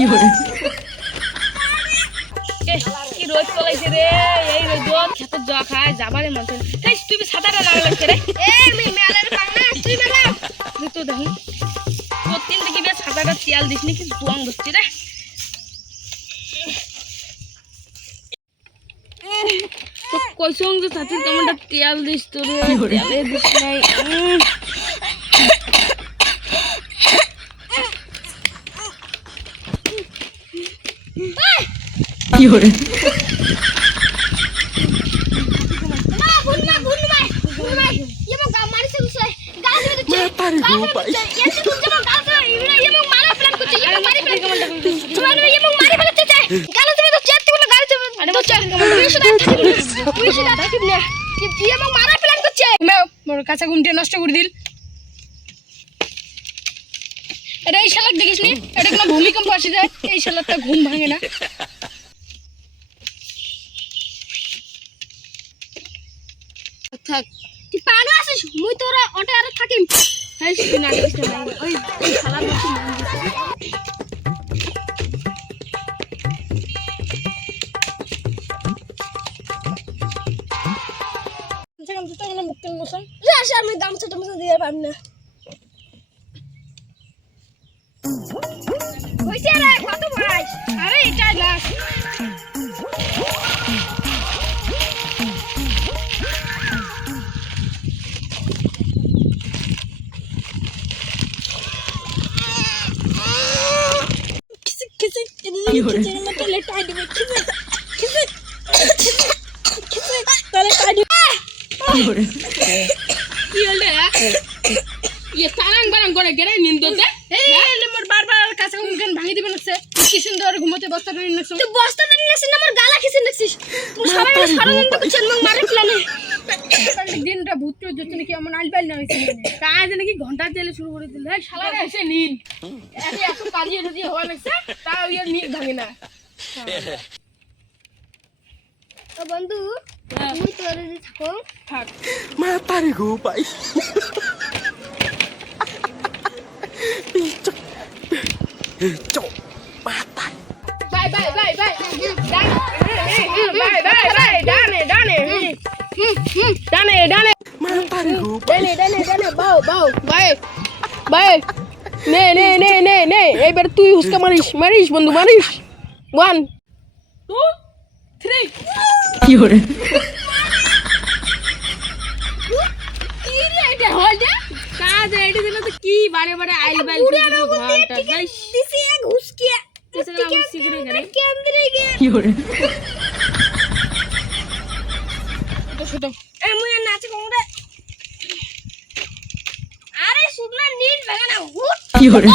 কি রোদ চলাইছে রে, এই রোদ খেতে জল খায় যাবারে মন চায়। এই তুই ছাতাটা লাগা লাগছে রে, এই আমি মেলার পাংনা তুই মেলা তো দেখি তোর তিন দিকে বে ছাতাটা তেল দিস নি, কি জোয়াং বসছি রে। তো কইছং যে ছাতি কেমনটা তেল দিস তো রে, তেলে দিস নাই। কি হরে না ভুল ভাই এমন গা মারিছে উসে গাছ মেরে চে পারে গো ভাই এতে তুমি যখন গাছ এমন মারা প্ল্যান করতে এমন মারি প্ল্যান তুমি এমন মারি ফেলতে চাই গাছ তুমি তো চেতে বলে গাছ আরে তো চেতে তুই সেটা থাকিব না কি এমন মারা প্ল্যান করছে মোর কাঁচা ঘুমটা নষ্ট করে দিল। আরে এই শালাক দেখিস নি, এটা কোনো ভূমিকম্প আসে যায়, এই শালাকটা ঘুম ভাঙে না। থাক তুই পাগল আছিস, মুই তোরা ওটা আর থাকিম। এই তুই না করিস না ওই শালা বসে মান দিছে। যেখান থেকে আমরা মুক্ত মোশন যা আসে আমি গামছা টামছা দিয়ে পাম না কইছে রে কত ভাই। আরে এটা লাস কি হরে মত লেটাই দিবে কিসে তাহলে কাটি কি হরে কি হলে ये सारंग बारंग করে গেরে নিন্দতে এই এলে মোর বারবার কাছে মুখেন ভাঙি দিবেন আছে কি সুন্দর ঘুমোতে বস্তা ধরে নিছস তুই বস্তা ধরে নিছিস না মোর গালা খিসে নিছিস তুই সবাই সারাদিন তো কুছেন মগ মারে প্ল্যানে দিনটা ভূত জুত নাকি এমন আলবাইল না হইছে কাজ নাকি ঘন্টা তেলে শুরু করে দিল এই শালারে এসে নিন এত কাজিয়ে যদি হওয়া লাগছে তাও ইয়া নিক ভাঙে না। তো বন্ধু মুই তোরে দি থাকো থাক মা পারে গো ভাই Cok, mata. Bye. Dane. Mata dulu. Dane. Bau. Bye. Ne. Eh ber tu uska maris, বন্ধু maris. 1, 2, 3. কি হরে? কি রে এটা হল কাজ এডি দিন তো কি বারে আইল ঘন্টা গাইস দিছি এক ঘুসকিয়া তেসরা আমি সিগরে গরে কেন্দ্রে গে কি হরে তো শুটো এ মুই নাচ কোমরে আরে শুকনা নীল ভাগা না কি হরে